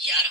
11।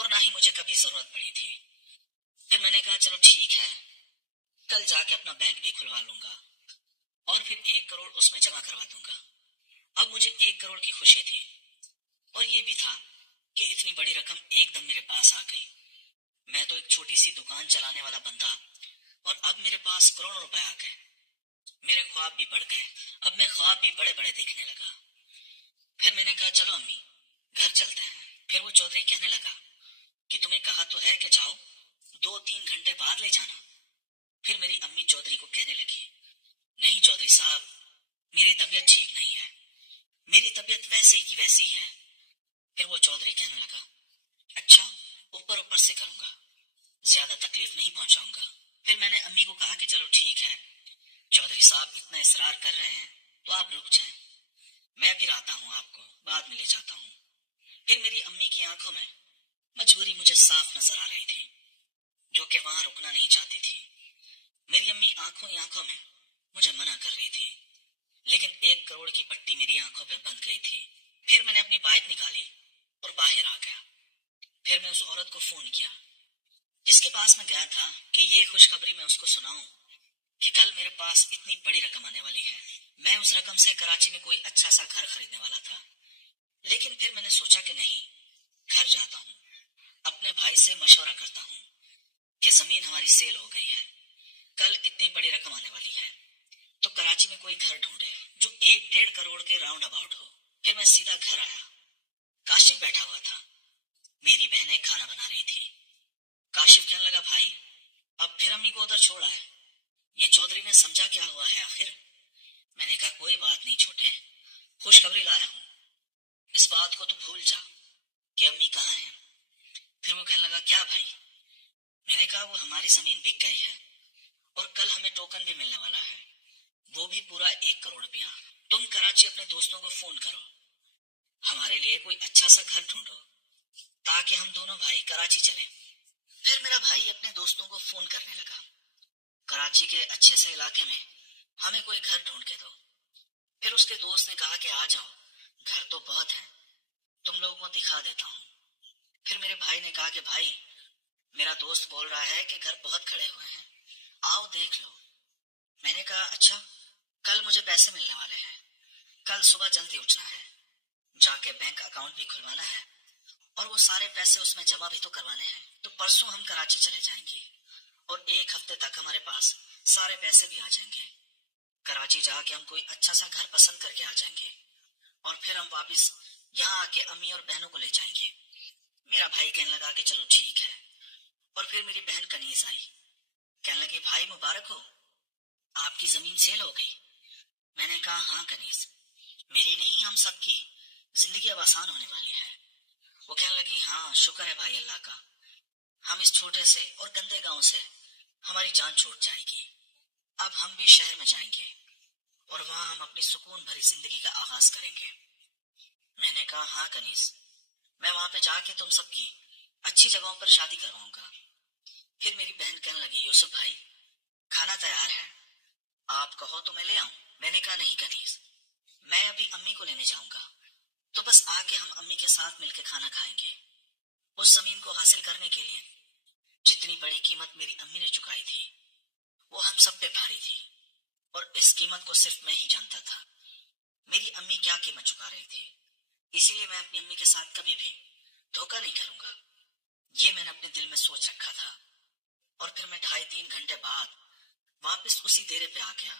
اور نہ ہی مجھے کبھی ضرورت پڑی تھی۔ پھر میں نے کہا چلو ٹھیک ہے، کل جا کے اپنا بینک بھی کھلوا لوں گا اور پھر 1 کروڑ اس میں جمع کروا دوں گا۔ اب مجھے 1 کروڑ کی خوشی تھی، اور یہ بھی تھا کہ اتنی بڑی رقم ایک دم میرے پاس آ گئی۔ میں تو ایک چھوٹی سی دکان چلانے والا بندہ، اور اب میرے پاس کروڑوں روپے آ گئے۔ میرے خواب بھی بڑھ گئے، اب میں خواب بھی بڑے بڑے دیکھنے لگا۔ پھر میں نے کہا چلو امی گھر چلتے ہیں۔ پھر وہ چودھری کہنے لگا کہ تمہیں کہا تو ہے کہ جاؤ، 2-3 گھنٹے بعد لے جانا۔ پھر میری امی چودھری کو کہنے لگی، نہیں چودھری صاحب، میری طبیعت ٹھیک نہیں ہے، میری طبیعت ویسے کی ویسی ہے۔ پھر وہ چودھری کہنے لگا، اچھا اوپر اوپر سے کروں گا، زیادہ تکلیف نہیں پہنچاؤں گا۔ پھر میں نے امی کو کہا کہ چلو ٹھیک ہے، چودھری صاحب اتنا اصرار کر رہے ہیں تو آپ رک جائیں، میں پھر آتا ہوں، آپ کو بعد میں لے جاتا ہوں۔ پھر میری امی کی آنکھوں میں مجبوری مجھے صاف نظر آ رہی تھی، جو کہ وہاں رکنا نہیں چاہتی تھی۔ میری امی آنکھوں ہی آنکھوں میں مجھے منع کر رہی تھی، لیکن 1 کروڑ کی پٹی میری آنکھوں پہ بند گئی تھی۔ پھر میں نے اپنی بائک نکالی اور باہر آ گیا۔ پھر میں اس عورت کو فون کیا جس کے پاس میں گیا تھا کہ یہ خوشخبری میں اس کو سناؤں کہ کل میرے پاس اتنی بڑی رقم آنے والی ہے۔ میں اس رقم سے کراچی میں کوئی اچھا سا گھر خریدنے والا تھا، لیکن پھر میں نے سوچا کہ نہیں، گھر جاتا ہوں، اپنے بھائی سے مشورہ کرتا ہوں کہ زمین ہماری سیل ہو گئی ہے، کل اتنی بڑی رقم آنے والی ہے، تو کراچی میں کوئی گھر ڈھونڈے جو 1-1.5 کروڑ کے راؤنڈ اباؤٹ ہو۔ پھر میں سیدھا گھر آیا۔ کاشف بیٹھا ہوا تھا، میری بہنیں کھانا بنا رہی تھی۔ کاشف کہنے لگا، بھائی اب پھر امی کو ادھر چھوڑا ہے، یہ چودھری نے سمجھا کیا ہوا ہے آخر؟ میں نے کہا کوئی بات نہیں چھوٹے، خوشخبری لایا ہوں، اس بات کو تو بھول جا کہ امی کہاں ہیں۔ پھر وہ کہنے لگا، کیا بھائی؟ میں نے کہا وہ ہماری زمین بک گئی ہے اور کل ہمیں ٹوکن بھی ملنے والا ہے، وہ بھی پورا 1 کروڑ روپیہ۔ تم کراچی اپنے دوستوں کو فون کرو، ہمارے لیے کوئی اچھا سا گھر ڈھونڈو تاکہ ہم دونوں بھائی کراچی چلیں۔ پھر میرا بھائی اپنے دوستوں کو فون کرنے لگا، کراچی کے اچھے سے علاقے میں ہمیں کوئی گھر ڈھونڈ کے دو۔ پھر اس کے دوست نے کہا کہ آ جاؤ، گھر تو بہت ہیں، تم لوگوں کو دکھا دیتا ہوں۔ پھر میرے بھائی نے کہا کہ بھائی میرا دوست بول رہا ہے کہ گھر بہت کھڑے ہوئے ہیں، آؤ دیکھ لو۔ میں نے کہا اچھا، کل مجھے پیسے ملنے والے ہیں، کل صبح جلدی اٹھنا ہے، جا کے بینک اکاؤنٹ بھی کھلوانا ہے اور وہ سارے پیسے اس میں جمع بھی تو کروانے ہیں، تو پرسوں ہم کراچی چلے جائیں گے اور 1 ہفتے تک ہمارے پاس سارے پیسے بھی آ جائیں گے۔ کراچی جا کے ہم کوئی اچھا سا گھر پسند کر کے آ جائیں گے اور پھر ہم واپس یہاں آ کے امی اور بہنوں کو لے جائیں گے۔ میرا بھائی کہنے لگا کہ چلو ٹھیک ہے، اور پھر میری بہن کنیز آئی، کہنے لگی بھائی مبارک ہو، آپ کی زمین سیل ہو گئی۔ میں نے کہا ہاں کنیز، میری نہیں ہم سب کی زندگی اب آسان ہونے والی ہے۔ وہ کہنے لگی ہاں شکر ہے بھائی اللہ کا، ہم اس چھوٹے سے اور گندے گاؤں سے ہماری جان چھوٹ جائے گی، اب ہم بھی شہر میں جائیں گے اور وہاں ہم اپنی سکون بھری زندگی کا آغاز کریں گے۔ میں نے کہا ہاں کنیز، میں وہاں پہ جا کے تم سب کی اچھی جگہوں پر شادی کرواؤں گا۔ پھر میری بہن کہنے لگی یوسف بھائی کھانا تیار ہے، آپ کہو تو میں لے آؤں۔ میں نے کہا نہیں کنیز، میں ابھی امی کو لینے جاؤں گا، تو بس آ کے ہم امی کے ساتھ مل کے کھانا کھائیں گے۔ اس زمین کو حاصل کرنے کے لیے جتنی بڑی قیمت میری امی نے چکائی تھی وہ ہم سب پہ بھاری تھی، اور اس قیمت کو صرف میں ہی جانتا تھا، میری امی کیا قیمت چکا رہی تھی، اسی لیے میں اپنی امی کے ساتھ کبھی بھی دھوکہ نہیں کروں گا، یہ میں نے اپنے دل میں سوچ رکھا تھا۔ اور پھر میں 2.5-3 گھنٹے بعد واپس اسی ڈیرے پہ آ گیا۔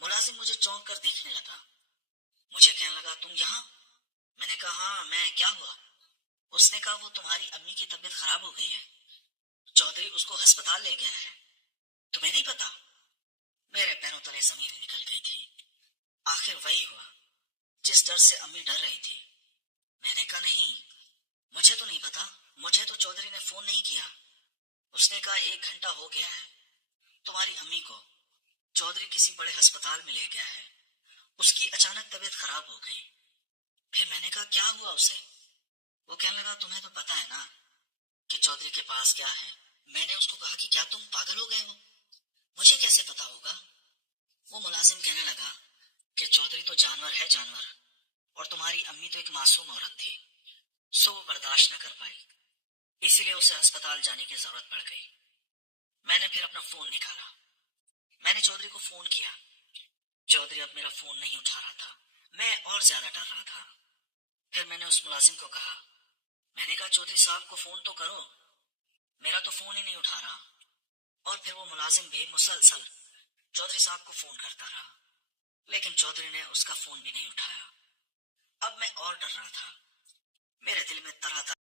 ملازم مجھے چونک کر دیکھنے لگا، مجھے کہنے لگا تم یہاں؟ میں نے کہا ہاں میں، کیا ہوا؟ اس نے کہا وہ تمہاری امی کی طبیعت خراب ہو گئی ہے، چودھری اس کو ہسپتال لے گیا ہے، تمہیں نہیں پتا؟ میرے پیروں تلے زمین نکل گئی تھی، آخر وہی ہوا جس ڈر سے امی ڈر رہی تھی۔ میں نے کہا نہیں، مجھے تو نہیں پتا، مجھے تو چودھری نے فون نہیں کیا، اس نے کہا 1 گھنٹہ ہو گیا ہے، تمہاری امی کو چودھری کسی بڑے ہسپتال میں لے گیا ہے، اس کی اچانک طبیعت خراب ہو گئی۔ پھر میں نے کہا کیا ہوا اسے؟ وہ کہنے لگا تمہیں تو پتا ہے نا کہ چودھری کے پاس کیا ہے۔ میں نے اس کو کہا کہ کیا تم پاگل ہو گئے ہو، مجھے کیسے پتا ہوگا؟ وہ ملازم کہنے لگا کہ چودھری تو جانور ہے جانور، اور تمہاری امی تو ایک معصوم عورت تھی، سو وہ برداشت نہ کر پائی، اسی لیے اسے اسپتال جانے کی ضرورت پڑ گئی۔ میں نے پھر اپنا فون نکالا، میں نے چودھری کو فون کیا۔ چودھری اب میرا فون نہیں اٹھا رہا تھا۔ میں اور زیادہ ڈر رہا تھا۔ پھر میں نے اس ملازم کو کہا، میں نے کہا چودھری صاحب کو فون تو کرو، میرا تو فون ہی نہیں اٹھا رہا۔ اور پھر وہ ملازم بھی مسلسل چودھری صاحب کو فون کرتا رہا، لیکن چودھری نے اس کا فون بھی نہیں اٹھایا۔ اب میں اور ڈر رہا تھا، میرے دل میں طرح طرح